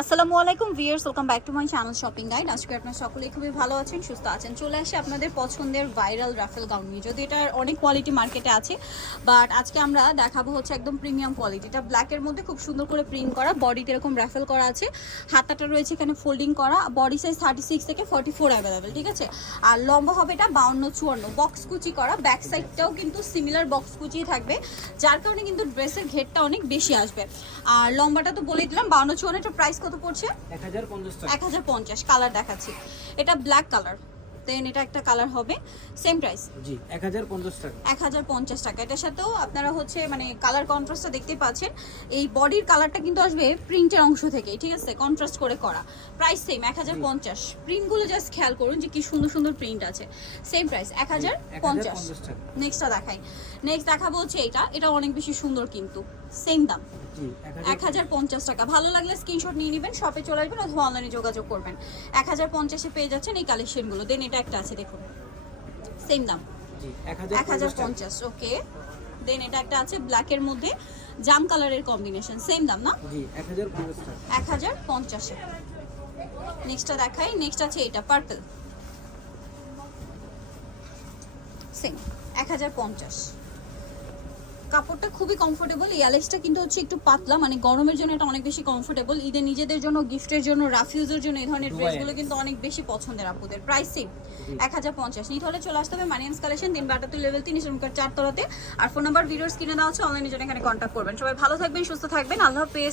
আসসালামু আলাইকুম viewers welcome back to my channel shopping guide. আজকে আপনারা সকলেই খুবই ভালো আছেন, সুস্থ আছেন। চলে আসে আপনাদের পছন্দের ভাইরাল রাফেল গাউন নিয়ে। যদি এটার অনেক কোয়ালিটি মার্কেটে আছে বাট আজকে আমরা দেখাবো হচ্ছে একদম প্রিমিয়াম কোয়ালিটি এটা ব্ল্যাকের মধ্যে খুব সুন্দর করে প্রিন্ট করা বডিতে এরকম রাফেল করা আছে। হাতাটা রয়েছে এখানে ফোল্ডিং করা বডি সাইজ থার্টি সিক্স থেকে ফর্টি ফোর অ্যাভেলেবেল ঠিক আছে? আর লম্বা হবে এটা বাউন্ন চুয়ান্ন বক্স কুচি করা। ব্যাক সাইডটাও কিন্তু সিমিলার বক্স কুচি থাকবে, যার কারণে কিন্তু ড্রেসের ঘেরটা অনেক বেশি আসবে। আর লম্বাটা তো বলেই দিলাম, বাউন্ন চুয়ান্ন প্রাইস কত পড়ছে? এক হাজার পঞ্চাশ টাকা। এক হাজার পঞ্চাশ কালার দেখাচ্ছি। এটা ব্ল্যাক কালার দেন এটা একটা কালার হবে সেম প্রাইস জি এক হাজার পঞ্চাশ টাকা। এক হাজার পঞ্চাশ টাকা। এটার সাথেও আপনারা হচ্ছে মানে কালার কন্ট্রাস্টটা দেখতে পাচ্ছেন। এই বডির কালারটা কিন্তু আসবে প্রিন্টের অংশ থেকে ঠিক আছে? কন্ট্রাস্ট করে করা। প্রাইস সেম এক হাজার পঞ্চাশ। প্রিন্টগুলো জাস্ট খেয়াল করুন যে কি সুন্দর সুন্দর প্রিন্ট আছে। সেম প্রাইস এক হাজার পঞ্চাশ। 1050 নেক্সটটা দেখাই। নেক্সট দেখাবো হচ্ছে এটা। এটা অনেক বেশি সুন্দর কিন্তু সেম দাম। এক হাজার পঞ্চাশ টাকা। ভালো লাগলে স্ক্রিনশট নিয়ে নেবেন শপে চলে আসবেন অথবা অনলাইনে যোগাযোগ করবেন। এক হাজার পঞ্চাশে পেয়ে যাচ্ছেন এই কালেকশনগুলো দেন এটা একটা আছে দেখুন। সেম দাম। জি এক হাজার পঞ্চাশ ওকে দেন এটা একটা আছে ব্ল্যাকের মধ্যে জাম কালারের কম্বিনেশন সেম দাম না? এক হাজার পঞ্চাশে নেক্সটটা দেখাই নেক্সট আছে এটা পার্পল সেম এক হাজার পঞ্চাশ। কাপড়টা খুবই কমফোর্টেবল এই অ্যালেক্সটা কিন্তু হচ্ছে একটু পাতলা মানে গরমের জন্য এটা অনেক বেশি কমফোর্টেবল ঈদের নিজেদের জন্য গিফটের জন্য রাফিউজের জন্য এই ধরনের ড্রেসগুলো কিন্তু অনেক বেশি পছন্দের আপুদের। প্রাইস সেম এক হাজার পঞ্চাশ। নিতে হলে চলে আসতে হবে মানিয়ান্স কালেকশন দিন বাটাতুর লেভেল তিন চার চারতলাতে আর ফোন নাম্বার ভিডিওস কিনে দেওয়া হচ্ছে অনলাইনে জন্য এখানে কন্ট্যাক্ট করবেন। সবাই ভালো থাকবেন সুস্থ থাকবেন। আল্লাহ হাফেজ।